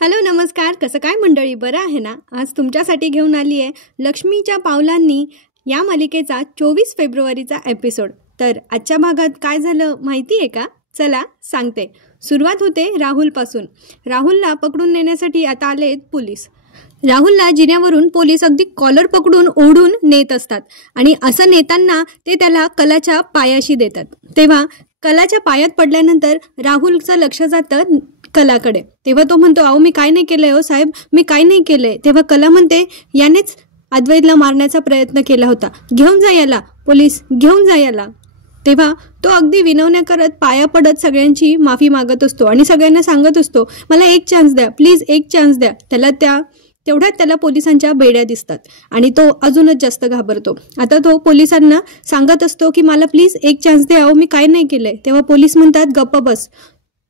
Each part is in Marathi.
हॅलो नमस्कार, कसं काय मंडळी, बरं आहे ना? आज तुमच्यासाठी घेऊन आली आहे लक्ष्मीच्या पावलांनी या मालिकेचा 24 फेब्रुवारीचा एपिसोड. तर आजच्या भागात काय झालं माहिती आहे का? चला सांगते. सुरुवात होते राहुलपासून. राहुलला पकडून नेण्यासाठी आता आले पोलीस. राहुलला जिन्यावरून पोलीस अगदी कॉलर पकडून ओढून नेत असतात आणि असं नेताना ते त्याला कलाच्या पायाशी देतात. तेव्हा कलाच्या पायात पडल्यानंतर राहुलचं लक्ष जातं कलाकडे. तेव्हा तो म्हणतो, अहो मी काय नाही केलंय हो साहेब, मी काय नाही केलंय. तेव्हा कला म्हणते, यानेच अद्वैतला मारण्याचा प्रयत्न केला होता, घेऊन जा याला, पोलीस घेऊन जा याला. तेव्हा तो अगदी विनवण्या करत पाया पडत सगळ्यांची माफी मागत असतो आणि सगळ्यांना सांगत असतो, मला एक चान्स द्या प्लीज, एक चान्स द्या. तेवढ्यात त्याला पोलिसांच्या बेड्या दिसतात आणि तो अजूनच जास्त घाबरतो. आता तो पोलिसांना सांगत असतो की मला प्लीज एक चान्स द्या, अहो मी काय नाही केलंय. तेव्हा पोलीस म्हणतात, गप्प बस,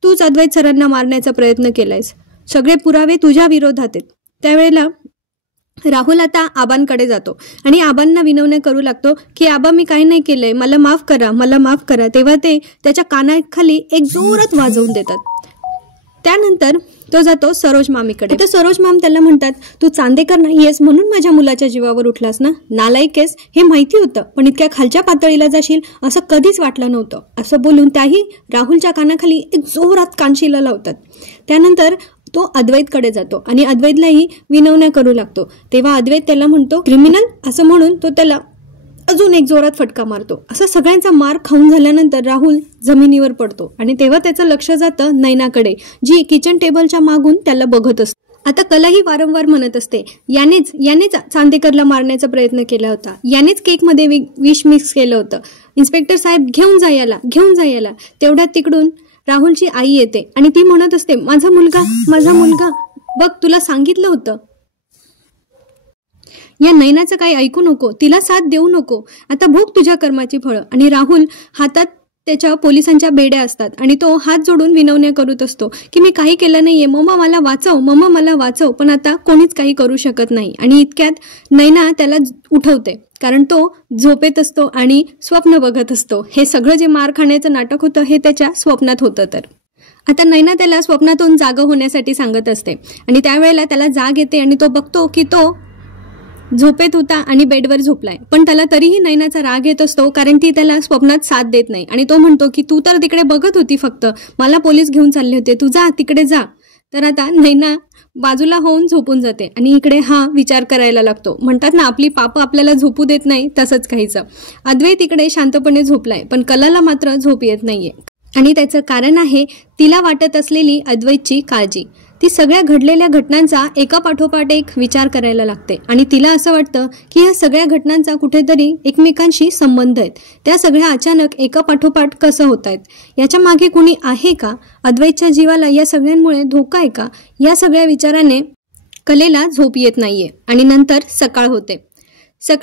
तूच अद्वैत सरांना मारण्याचा प्रयत्न केलायस, सगळे पुरावे तुझ्या विरोधात आहेत. त्यावेळेला राहुल आता आबांकडे जातो आणि आबांना विनवण्या करू लागतो की आबा मी काही नाही केलंय, मला माफ करा, मला माफ करा. तेव्हा ते त्याच्या कानाखाली एक जोरात वाजवून देतात. त्यानंतर तो जातो सरोज मामीकडे. तर सरोज माम त्याला म्हणतात, तू चांदेकर नाही आहेस म्हणून माझ्या मुलाच्या जीवावर उठलास ना, नालायक आहेस हे माहिती होतं, पण इतक्या खालच्या पातळीला जाशील असं कधीच वाटलं नव्हतं. असं बोलून त्याही राहुलच्या कानाखाली एक जोरात कानशिला लावतात. त्यानंतर तो अद्वैतकडे जातो आणि अद्वैतलाही विनवण्या करू लागतो. तेव्हा अद्वैत त्याला म्हणतो, क्रिमिनल, असं म्हणून तो त्याला अजून एक जोरात फटका मारतो. असं सगळ्यांचा मार खाऊन झाल्यानंतर राहुल जमिनीवर पडतो आणि तेव्हा त्याचं लक्ष जातं नैनाकडे, जी किचन टेबलच्या मागून त्याला बघत असते. आता कलाही वारंवार म्हणत असते, यानेच चांदेकरला मारण्याचा प्रयत्न केला होता, यानेच केकमध्ये विष मिक्स केलं होतं, इन्स्पेक्टर साहेब घेऊन जा याला, घेऊन जा याला. तेवढ्यात तिकडून राहुलची आई येते आणि ती म्हणत असते, माझा मुलगा, बघ तुला सांगितलं होतं, या नैनाचं काही ऐकू नको, तिला साथ देऊ नको, आता भोग तुझ्या कर्माची फळं. आणि राहुल हातात त्याच्या पोलिसांच्या बेड्या असतात आणि तो हात जोडून विनवण्या करत असतो की मी काही केलं नाहीये, मम्मा मला वाचव, मम्मा मला वाचव. पण आता कोणीच काही करू शकत नाही आणि इतक्यात नैना त्याला उठवते, कारण तो झोपेत असतो आणि स्वप्न बघत असतो. हे सगळं जे मार खाण्याचं नाटक होतं हे त्याच्या स्वप्नात होतं. तर आता नैना त्याला स्वप्नातून जागं होण्यासाठी सांगत असते आणि त्यावेळेला त्याला जाग येते आणि तो बघतो की तो झोपेत होता आणि बेडवर झोपलाय. पण त्याला तरीही नैनाचा राग येत असतो, कारण ती त्याला स्वप्नात साथ देत नाही आणि तो म्हणतो की तू तर तिकडे बघत होती, फक्त मला पोलीस घेऊन चालले होते, तू जा तिकडे जा. तर आता नैना बाजूला होऊन झोपून जाते आणि इकडे हा विचार करायला लागतो. म्हणतात ना, आपली पापं आपल्याला झोपू देत नाही, तसंच काहीचं. अद्वैत इकडे शांतपणे झोपलाय, पण कलाला मात्र झोप येत नाहीये आणि त्याचं कारण आहे तिला वाटत असलेली अद्वैतची काळजी. ती सगळ्या घडलेल्या घटनांचा एका पाठोपाठ एक विचार करायला लागते आणि तिला असं वाटतं की या सगळ्या घटनांचा कुठेतरी एकमेकांशी संबंध आहेत. त्या सगळ्या अचानक एका पाठोपाठ कसं होत आहेत, याच्या मागे कुणी आहे का, अद्वैतच्या जीवाला या सगळ्यांमुळे धोका आहे का, या सगळ्या विचाराने कलेला झोप येत नाहीये. आणि नंतर सकाळ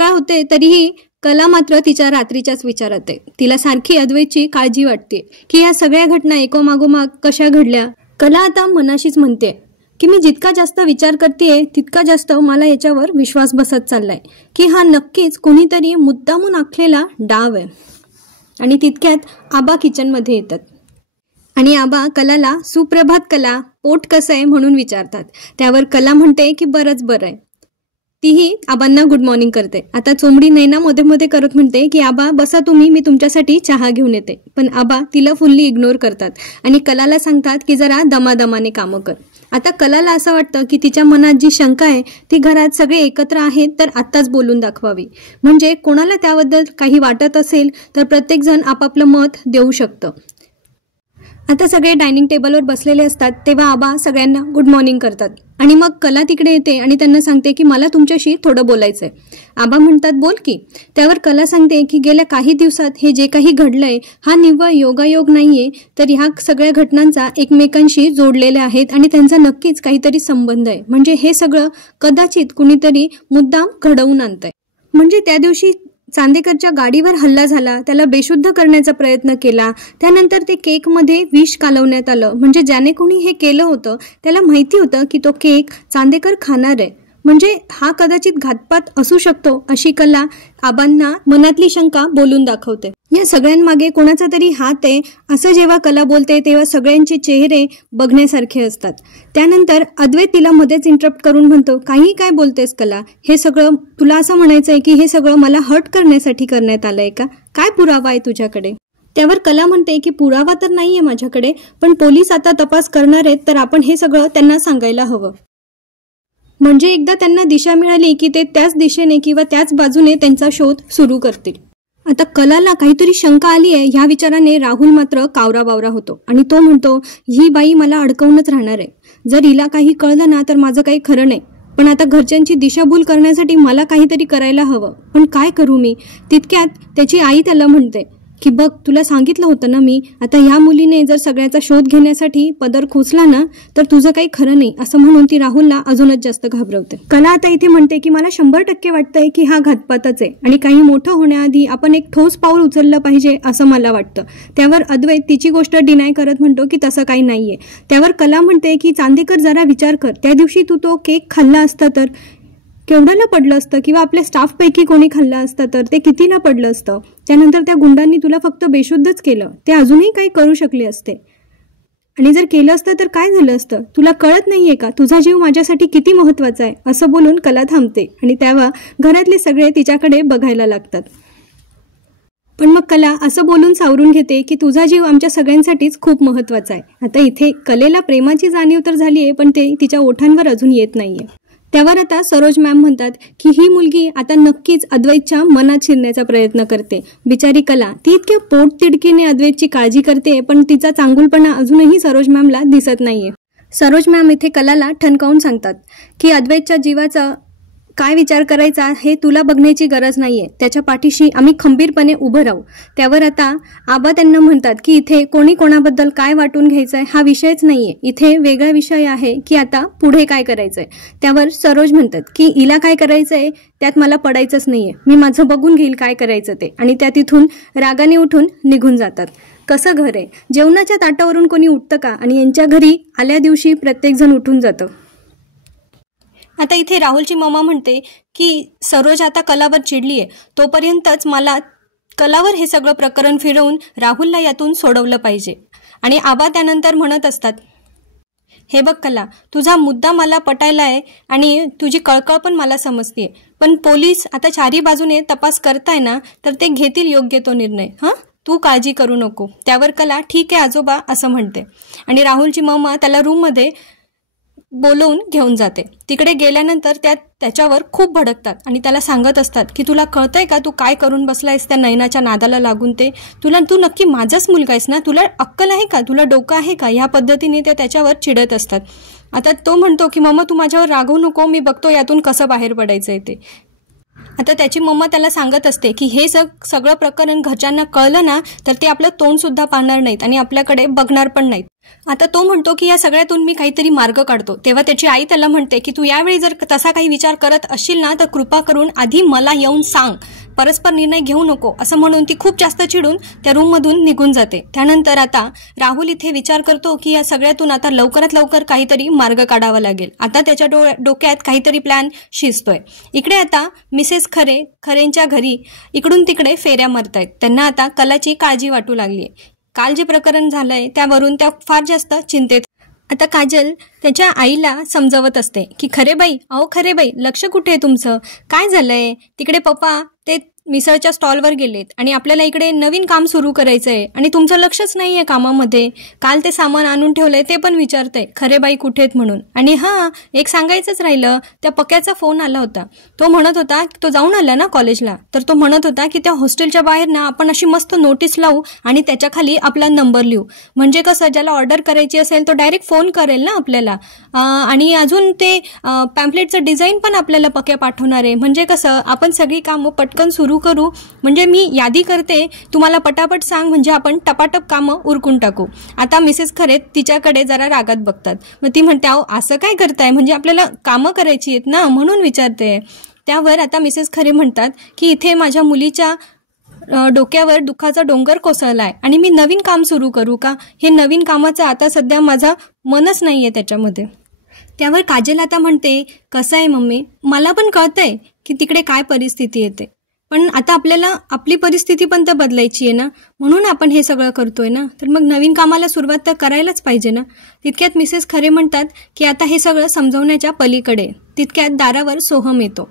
होते तरीही कला मात्र तिच्या रात्रीच्याच विचारात आहे. तिला सारखी अद्वैतची काळजी वाटते की या सगळ्या घटना एकोमागोमाग कशा घडल्या. कला आता मनाशीच म्हणते की मी जितका जास्त विचार करतेय तितका जास्त मला याच्यावर विश्वास बसत चाललाय की हा नक्कीच कोणीतरी मुद्दामून आखलेला डाव आहे. आणि तितक्यात आबा किचनमध्ये येतात आणि आबा कलाला सुप्रभात कला, पोट कसं आहे म्हणून विचारतात. त्यावर कला म्हणते की बरंच बरं आहे. तीही आबांना गुड मॉर्निंग करते. आता चोमडी नैना मध्ये करत म्हणते की आबा बसा तुम्ही, मी तुमच्यासाठी चहा घेऊन येते. पण आबा तिला फुल्ली इग्नोर करतात आणि कलाला सांगतात की जरा दमादमाने कामं कर. आता कलाला असं वाटतं की तिच्या मनात जी शंका आहे ती घरात सगळे एकत्र आहेत तर आत्ताच बोलून दाखवावी, म्हणजे कोणाला त्याबद्दल काही वाटत असेल तर प्रत्येकजण आपापलं मत देऊ शकतं. आता सगळे डायनिंग टेबलवर बसलेले असतात तेव्हा आबा सगळ्यांना गुड मॉर्निंग करतात आणि मग कला तिकडे येते आणि त्यांना सांगते की मला तुमच्याशी थोडं बोलायचंय. आबा म्हणतात बोल की. त्यावर कला सांगते की गेल्या काही दिवसात हे जे काही घडलंय हा निव्वळ योगायोग नाहीये, तर ह्या सगळ्या घटनांचा एकमेकांशी जोडलेल्या आहेत आणि त्यांचा नक्कीच काहीतरी संबंध आहे. म्हणजे हे सगळं कदाचित कुणीतरी मुद्दाम घडवून आणतंय. म्हणजे त्या दिवशी चांदेकरच्या गाडीवर हल्ला झाला, त्याला बेशुद्ध करण्याचा प्रयत्न केला, त्यानंतर ते केकमध्ये विष कालवण्यात आलं. म्हणजे ज्याने कोणी हे केलं होतं त्याला माहिती होतं की तो केक चांदेकर खाणार आहे. म्हणजे हा कदाचित घातपात असू शकतो अशी कला आबांना मनातली शंका बोलून दाखवते. या सगळ्यांमागे कोणाचा तरी हात आहे असं जेव्हा कला बोलते तेव्हा सगळ्यांचे चेहरे बघण्यासारखे असतात. त्यानंतर अद्वैत तिला मध्येच इंटरप्ट करून म्हणतो, काही काय बोलतेस कला, हे सगळं तुला असं म्हणायचंय की हे सगळं मला हर्ट करण्यासाठी करण्यात आलंय का? काय पुरावा आहे तुझ्याकडे? त्यावर कला म्हणते की पुरावा तर नाहीये माझ्याकडे, पण पोलीस आता तपास करणार आहेत तर आपण हे सगळं त्यांना सांगायला हवं. म्हणजे एकदा त्यांना दिशा मिळाली की ते त्याच दिशेने किंवा त्याच बाजूने त्यांचा शोध सुरू करतील. आता कलाला काहीतरी शंका आली आहे ह्या विचाराने राहुल मात्र कावरा बावरा होतो आणि तो म्हणतो, ही बाई मला अडकवूनच राहणार आहे. जर हिला काही कळलं ना तर माझं काही खरं नाही. पण आता घरच्यांची दिशाभूल करण्यासाठी मला काहीतरी करायला हवं, पण काय करू मी? तितक्यात त्याची आई त्याला म्हणते की बघ, तुला सांगितलं होतं ना मी, आता ह्या मुलीने जर सगळ्याचा शोध घेण्यासाठी पदर खोचला ना तर तुझं काही खरं नाही, असं म्हणून ती राहुलला अजूनच जास्त घाबरवते. कला आता इथे म्हणते की मला 100% वाटतंय की हा घातपातच आहे आणि काही मोठं होण्याआधी आपण एक ठोस पाऊल उचललं पाहिजे असं मला वाटतं. त्यावर अद्वैत तिची गोष्ट डिनाय करत म्हणतो की तसं काही नाहीये. त्यावर कला म्हणते की चांदेकर, जरा विचार कर, त्या दिवशी तू तो केक खाल्ला असता तर केवढ्याला पडलं असतं, किंवा आपल्या स्टाफपैकी कोणी खाल्लं असतं तर ते कितीला पडलं असतं. त्यानंतर त्या गुंडांनी तुला फक्त बेशुद्धच केलं, ते अजूनही काही करू शकले असते. आणि जर केलं असतं तर काय झालं असतं? तुला कळत नाहीये का तुझा जीव माझ्यासाठी किती महत्वाचा आहे? असं बोलून कला थांबते आणि तेव्हा घरातले सगळे तिच्याकडे बघायला लागतात. पण मग कला असं बोलून सावरून घेते की तुझा जीव आमच्या सगळ्यांसाठीच खूप महत्वाचा आहे. आता इथे कलेला प्रेमाची जाणीव तर झाली आहे, पण ते तिच्या ओठांवर अजून येत नाहीये. त्यावर आता सरोज मॅम म्हणतात की ही मुलगी आता नक्कीच अद्वैतच्या मनात शिरण्याचा प्रयत्न करते. बिचारी कला, ती इतक्या पोटतिडकीने अद्वैतची काळजी करते, पण तिचा चांगुलपणा अजूनही सरोज मॅमला दिसत नाहीये. सरोज मॅम इथे कलाला ठणकावून सांगतात की अद्वैतच्या जीवाचा काय विचार करायचा हे तुला बघण्याची गरज नाहीये, त्याच्या पाठीशी आम्ही खंबीरपणे उभं राहू. त्यावर आता आबा त्यांना म्हणतात की इथे कोणी कोणाबद्दल काय वाटून घ्यायचंय हा विषयच नाहीये, इथे वेगळा विषय आहे की आता पुढे काय करायचंय. त्यावर सरोज म्हणतात की हिला काय करायचंय त्यात मला पडायचंच नाहीये, मी माझं बघून घेईल काय करायचं ते. आणि त्या तिथून रागाने उठून निघून जातात. कसं घर आहे, जेवणाच्या ताटावरून कोणी उठतं का? आणि यांच्या घरी आल्या दिवशी प्रत्येकजण उठून जातं. आता इथे राहुलची मम्मा म्हणते की सरोज आता कलावर चिडलीये, तोपर्यंतच मला कलावर हे सगळं प्रकरण फिरवून राहुलला यातून सोडवलं पाहिजे. आणि आबा त्यानंतर म्हणत असतात, हे बघ कला, तुझा मुद्दा मला पटायला आहे आणि तुझी कळकळ पण मला समजते, पण पोलीस आता चारी बाजूने तपास करताय ना तर ते घेतील योग्य तो निर्णय. तू काळजी करू नको. त्यावर कला ठीक आहे आजोबा असं म्हणते आणि राहुलची मम्मा त्याला रूममध्ये बोलवून घेऊन जाते. तिकडे गेल्यानंतर त्याच्यावर खूप भडकतात आणि त्याला सांगत असतात की तुला कळतंय का तू काय करून बसलायस त्या नयनाच्या नादाला लागून? तू नक्की माझाच मुलगा आहेस ना, तुला अक्कल आहे का, तुला डोकं आहे का? ह्या पद्धतीने ते त्याच्यावर चिडत असतात. आता तो म्हणतो की मम्मा तू माझ्यावर रागवू नको, मी बघतो यातून कसं बाहेर पडायचंय ते. आता त्याची मम्मा त्याला सांगत असते की हे सगळं प्रकरण घरच्यांना कळलं ना तर ते आपलं तोंड सुद्धा पाहणार नाहीत आणि आपल्याकडे बघणार पण नाहीत. आता तो म्हणतो की या सगळ्यातून मी काहीतरी मार्ग काढतो. तेव्हा त्याची आई त्याला म्हणते की तू यावेळी जर तसा काही विचार करत असशील ना तर कृपा करून आधी मला येऊन सांग, परस्पर निर्णय घेऊ नको, असं म्हणून ती खूप जास्त चिडून त्या रूममधून निघून जाते. त्यानंतर आता राहुल इथे विचार करतो की या सगळ्यातून आता लवकरात लवकर काहीतरी मार्ग काढावा लागेल. आता त्याच्या डोक्यात काहीतरी प्लॅन शिजतोय. इकडे आता मिसेस खरेंच्या घरी इकडून तिकडे फेऱ्या मारतायत. त्यांना आता कलाची काळजी वाटू लागली. काल जे प्रकरण झालंय त्यावरून त्या फार जास्त चिंतेत. आता काजल त्याच्या आईला समजवत असते की खरे बाई, खरे बाई, लक्ष कुठे आहे तुमचं? काय झालंय? तिकडे पप्पा ते मिसळच्या स्टॉलवर गेलेत आणि आपल्याला इकडे नवीन काम सुरू करायचंय आणि तुमचं लक्षच नाहीये कामामध्ये. काल ते सामान आणून ठेवलंय ते पण विचारतंय खरे बाई कुठे आहेत म्हणून. आणि एक सांगायचंच राहिलं, त्या पक्याचा फोन आला होता. तो म्हणत होता तो जाऊन आला ना कॉलेजला, तर तो म्हणत होता की त्या हॉस्टेलच्या बाहेर ना आपण अशी मस्त नोटीस लावू आणि त्याच्या खाली आपला नंबर लिहू, म्हणजे कसं ज्याला ऑर्डर करायची असेल तो डायरेक्ट फोन करेल ना आपल्याला. आणि अजून ते पॅम्पलेटचं डिझाईन पण आपल्याला पक्या पाठवणार आहे, म्हणजे कसं आपण सगळी कामं पटकन सुरू करू. म्हणजे मी यादी करते, तुम्हाला पटापट सांग, म्हणजे आपण टपाटप कामं उरकून टाकू. आता मिसेस खरे तिच्याकडे जरा रागात बघतात. मग ती म्हणते असं काय करताय, म्हणजे आपल्याला कामं करायची आहेत ना म्हणून विचारते. त्यावर आता मिसेस खरे म्हणतात की इथे माझ्या मुलीच्या डोक्यावर दुःखाचा डोंगर कोसळलाय आणि मी नवीन काम सुरू करू का? हे नवीन कामाचं आता सध्या माझं मनच नाहीये त्याच्यामध्ये. त्यावर काजल आता म्हणते, कसं आहे मम्मी, मला पण कळतंय की तिकडे काय परिस्थिती येते, पण आता आपल्याला आपली परिस्थिती पण तर बदलायची आहे ना, म्हणून आपण हे सगळं करतोय ना, तर मग नवीन कामाला सुरुवात तर करायलाच पाहिजे ना. तितक्यात मिसेस खरे म्हणतात की आता हे सगळं समजवण्याच्या पलीकडे. तितक्यात दारावर सोहम येतो.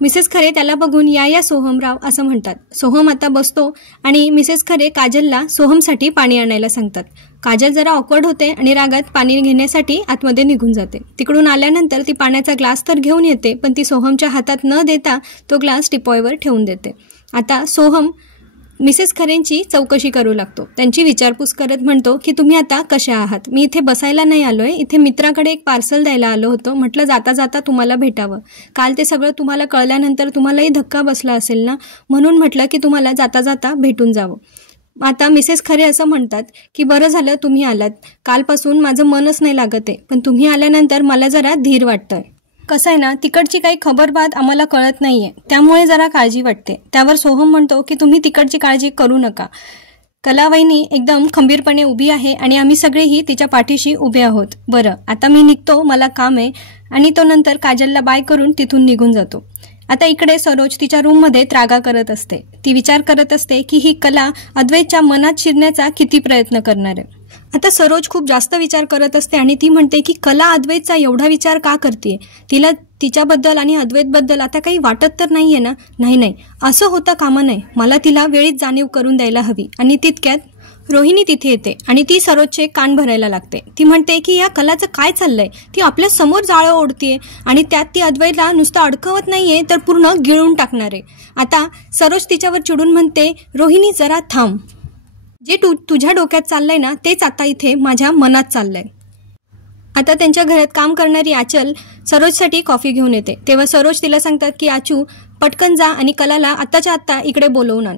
मिसेस खरे त्याला बघून या सोहमराव असं म्हणतात. सोहम आता बसतो आणि मिसेस खरे काजलला सोहमसाठी पाणी आणायला सांगतात. काजल जरा ऑकवर्ड होते आणि रागात पाणी घेण्यासाठी आतमध्ये निघून जाते. तिकडून आल्यानंतर ती पाण्याचा ग्लास तर घेऊन येते, पण ती सोहमच्या हातात न देता तो ग्लास टिपॉयवर ठेवून देते. आता सोहम मिसेस खरेंची चौकशी करू लागतो. त्यांची विचारपूस करत म्हणतो की तुम्ही आता कशा आहात, मी इथे बसायला नाही आलोय, इथे मित्राकडे एक पार्सल द्यायला आलो होतो, म्हटलं जाता जाता तुम्हाला भेटावं. काल ते सगळं तुम्हाला कळल्यानंतर तुम्हालाही धक्का बसला असेल ना, म्हणून म्हटलं की तुम्हाला जाता जाता भेटून जावं. आता मिसेस खरे असं म्हणतात की बरं झालं तुम्ही आलात, कालपासून माझं मनच नाही लागत आहे, पण तुम्ही आल्यानंतर मला जरा धीर वाटतंय. कसं आहे ना, तिकडची काही खबरबात आम्हाला कळत नाहीये, त्यामुळे जरा काळजी वाटते. त्यावर सोहम म्हणतो की तुम्ही तिकडची काळजी करू नका, कलावहिनी एकदम खंबीरपणे उभी आहे आणि आम्ही सगळेही तिच्या पाठीशी उभे आहोत. बरं आता मी निघतो, मला काम आहे. आणि तो नंतर काजलला बाय करून तिथून निघून जातो. आता इकडे सरोज तिच्या रूममध्ये त्रागा करत असते. ती विचार करत असते की ही कला अद्वैतच्या मनात शिरण्याचा किती प्रयत्न करणार आहे. आता सरोज खूप जास्त विचार करत असते आणि ती म्हणते की कला अद्वैतचा एवढा विचार का करते, तिला तिच्याबद्दल आणि अद्वैतबद्दल आता काही वाटत तर नाहीये ना. नाही, असं होता कामा नये, मला तिला वेळीच जाणीव करून द्यायला हवी. आणि तितक्यात रोहिणी तिथे येते आणि ती सरोजचे कान भरायला लागते. ती म्हणते की या कलाचं काय चाललंय, ती आपल्या समोर जाळं ओढतीये आणि त्यात ती अद्वैतला नुसतं अडकवत नाहीये तर पूर्ण गिळून टाकणार आहे. आता सरोज तिच्यावर चिडून म्हणते, रोहिणी जरा थांब, जे तुझ्या डोक्यात चाललंय ना तेच आता इथे माझ्या मनात चाललंय. आता त्यांच्या घरात काम करणारी आचल सरोजसाठी कॉफी घेऊन येते. तेव्हा सरोज तिला सांगतात की आचू पटकन जा आणि कलाला आत्ताच्या आत्ता इकडे बोलवून आण.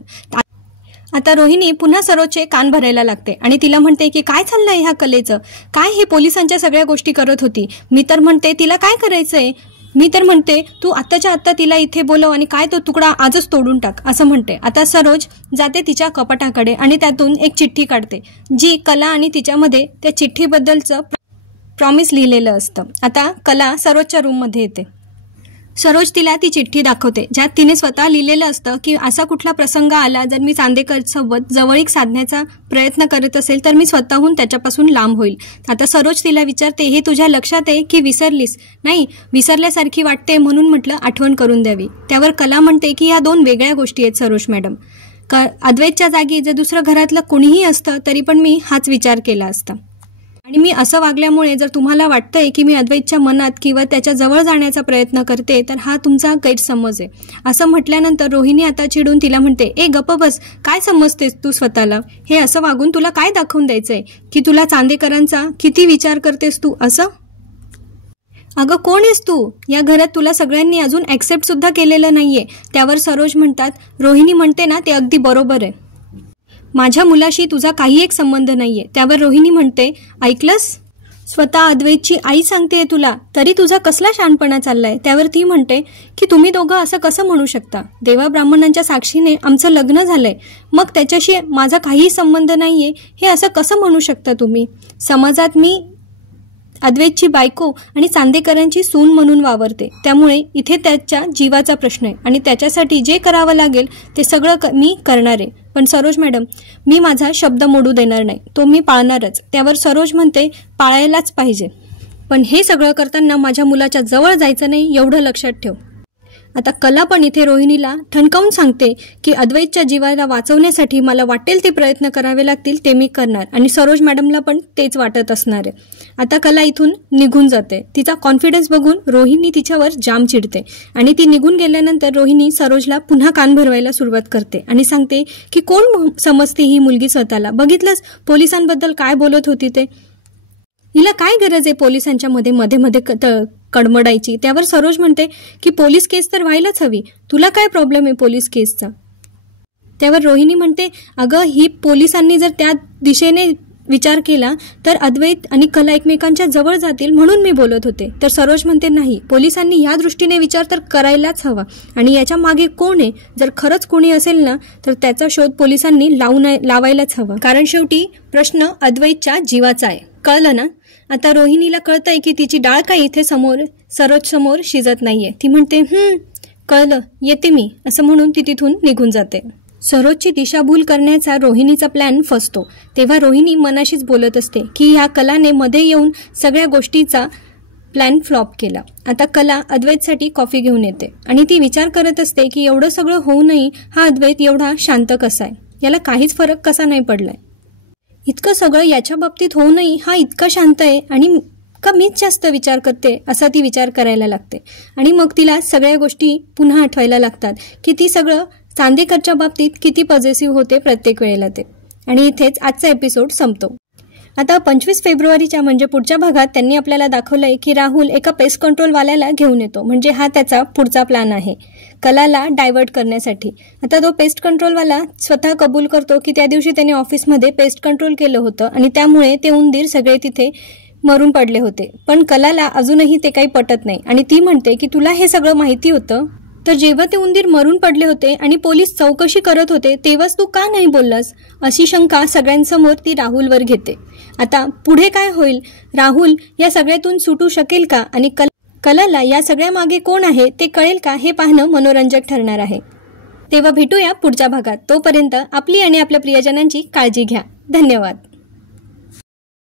आता रोहिणी पुन्हा सरोजचे कान भरायला लागते आणि तिला म्हणते की काय चाललंय ह्या कलेचं, काय हे पोलिसांच्या सगळ्या गोष्टी करत होती, मी तर म्हणते तिला काय करायचंय, मी तर म्हणते तू आत्ताच्या आत्ता तिला इथे बोलव आणि काय तो तुकडा आजच तोडून टाक असं म्हणते. आता सरोज जाते तिच्या कपाटाकडे आणि त्यातून एक चिठ्ठी काढते, जी कला आणि तिच्यामध्ये त्या चिठ्ठीबद्दलचं प्रॉमिस लिहिलेलं असतं. आता कला सरोजच्या रूममध्ये येते. सरोज तिला ती चिठ्ठी दाखवते, ज्यात तिने स्वतः लिहिलेलं असतं की असा कुठला प्रसंग आला, जर मी चांदेकर सोबत जवळीक साधण्याचा प्रयत्न करत असेल तर मी स्वतःहून त्याच्यापासून लांब होईल. आता सरोज तिला विचारते, हे तुझ्या लक्षात आहे की विसरलीस? नाही, विसरल्यासारखी वाटते म्हणून म्हटलं आठवण करून द्यावी. त्यावर कला म्हणते की या दोन वेगळ्या गोष्टी आहेत सरोज मॅडम. अद्वैतच्या जागी जर दुसरं घरातलं कुणीही असतं तरी पण मी हाच विचार केला असता, आणि मी असं वागल्यामुळे जर तुम्हाला वाटतंय की मी अद्वैतच्या मनात किंवा त्याच्या जवळ जाण्याचा प्रयत्न करते तर हा तुमचा गैरसमज आहे. असं म्हटल्यानंतर रोहिणी आता चिडून तिला म्हणते, ए गप्प बस, काय समजतेस तू स्वतःला, हे असं वागून तुला काय दाखवून द्यायचंय की तुला चांदेकरांचा किती विचार करतेस तू असं? अगं कोण आहेस तू, या घरात तुला सगळ्यांनी अजून ऍक्सेप्ट सुद्धा केलेलं नाहीये. त्यावर सरोज म्हणतात, रोहिणी म्हणते ना ते अगदी बरोबर आहे, माझ्या मुलाशी तुझा काही एक संबंध नाहीये. त्यावर रोहिणी म्हणते, ऐकलंस, स्वतः अद्वैतची आई सांगते तुला, तरी तुझा कसला शहाणपणा चाललाय. त्यावर ती म्हणते की तुम्ही दोघं असं कसं म्हणू शकता, देवा ब्राह्मणांच्या साक्षीने आमचं लग्न झालंय, मग त्याच्याशी माझा काहीही संबंध नाहीये हे असं कसं म्हणू शकता तुम्ही. समाजात मी अद्वैतची बायको आणि चांदेकरांची सून म्हणून वावरते, त्यामुळे इथे त्याच्या जीवाचा प्रश्न आहे आणि त्याच्यासाठी जे करावं लागेल ते सगळं मी करणार आहे. पण सरोज मॅडम, मी माझा शब्द मोडू देणार नाही, तो मी पाळणारच. त्यावर सरोज म्हणते, पाळायलाच पाहिजे, पण हे सगळं करताना माझ्या मुलाच्या जवळ जायचं नाही एवढं लक्षात ठेव. आता कला पण इथे रोहिणीला ठणकावून सांगते की अद्वैतच्या जीवाला वाचवण्यासाठी मला वाटेल ते प्रयत्न करावे लागतील ते मी करणार, आणि सरोज मॅडमला पण तेच वाटत असणार आहे. आता कला इथून निघून जाते. तिचा कॉन्फिडन्स बघून रोहिणी तिच्यावर जाम चिडते आणि ती निघून गेल्यानंतर रोहिणी सरोजला पुन्हा कान भरवायला सुरुवात करते आणि सांगते की कोण समजते ही मुलगी स्वतःला, बघितलंच पोलिसांबद्दल काय बोलत होती ते, हिला काय गरज आहे पोलिसांच्या मध्ये कडमडायची. त्यावर सरोज म्हणते की पोलीस केस तर व्हायलाच हवी, तुला काय प्रॉब्लेम आहे पोलीस केसचा. त्यावर रोहिणी म्हणते, अगं ही पोलिसांनी जर त्या दिशेने विचार केला तर अद्वैत आणि कला एकमेकांच्या जवळ जातील म्हणून मी बोलत होते. तर सरोज म्हणते, नाही, पोलिसांनी या दृष्टीने विचार तर करायलाच हवा, आणि याच्या मागे कोण आहे, जर खरंच कोणी असेल ना तर त्याचा शोध पोलिसांनी लावायलाच हवा, कारण शेवटी प्रश्न अद्वैतच्या जीवाचा आहे, कळलं ना. आता रोहिणीला कळतंय की तिची डाळ काय इथे सरोज समोर शिजत नाहीये. ती म्हणते कळलं, येते मी, असं म्हणून ती तिथून निघून जाते. सरोजची दिशाभूल करण्याचा रोहिणीचा प्लॅन फसतो. तेव्हा रोहिणी मनाशीच बोलत असते की ह्या कलाने मध्ये येऊन सगळ्या गोष्टीचा प्लॅन फ्लॉप केला. आता कला अद्वैतसाठी कॉफी घेऊन येते आणि ती विचार करत असते की एवढं सगळं होऊनही हा अद्वैत एवढा शांत कसा आहे, याला काहीच फरक कसा नाही पडलाय. इतकं सगळं याच्या बाबतीत होऊनही हा इतका शांत आहे आणि का मीच जास्त विचार करते, असा ती विचार करायला लागते. आणि मग तिला सगळ्या गोष्टी पुन्हा आठवायला लागतात की ती सगळं चांदेकरच्या बाबतीत किती पॉझिटिव्ह होते प्रत्येक वेळेला ते. आणि इथेच आजचा एपिसोड संपतो. आता 25 फेब्रुवारीच्या म्हणजे पुढच्या भागात त्यांनी आपल्याला दाखवलंय की राहुल एका पेस्ट कंट्रोलवाल्याला घेऊन येतो, म्हणजे हा त्याचा पुढचा प्लॅन आहे कलाला डायव्हर्ट करण्यासाठी. आता तो पेस्ट कंट्रोलवाला स्वतः कबूल करतो की त्या दिवशी त्याने ऑफिसमध्ये पेस्ट कंट्रोल केलं होतं आणि त्यामुळे ते उंदीर सगळे तिथे मरून पडले होते. पण कलाला अजूनही ते काही पटत नाही आणि ती म्हणते की तुला हे सगळं माहिती होतं, तर जेव्हा ते उंदीर मरून पडले होते आणि पोलीस चौकशी करत होते तेव्हाच तू का नाही बोललास, अशी शंका सगळ्यांसमोर ती राहुलवर घेते. आता पुढे काय होईल, राहुल या सगळ्यातून सुटू शकेल का आणि कलाला या सगळ्या मागे कोण आहे ते कळेल का, हे पाहणं मनोरंजक ठरणार आहे. तेव्हा भेटूया पुढच्या भागात. तोपर्यंत आपली आणि आपल्या प्रियजनांची काळजी घ्या. धन्यवाद.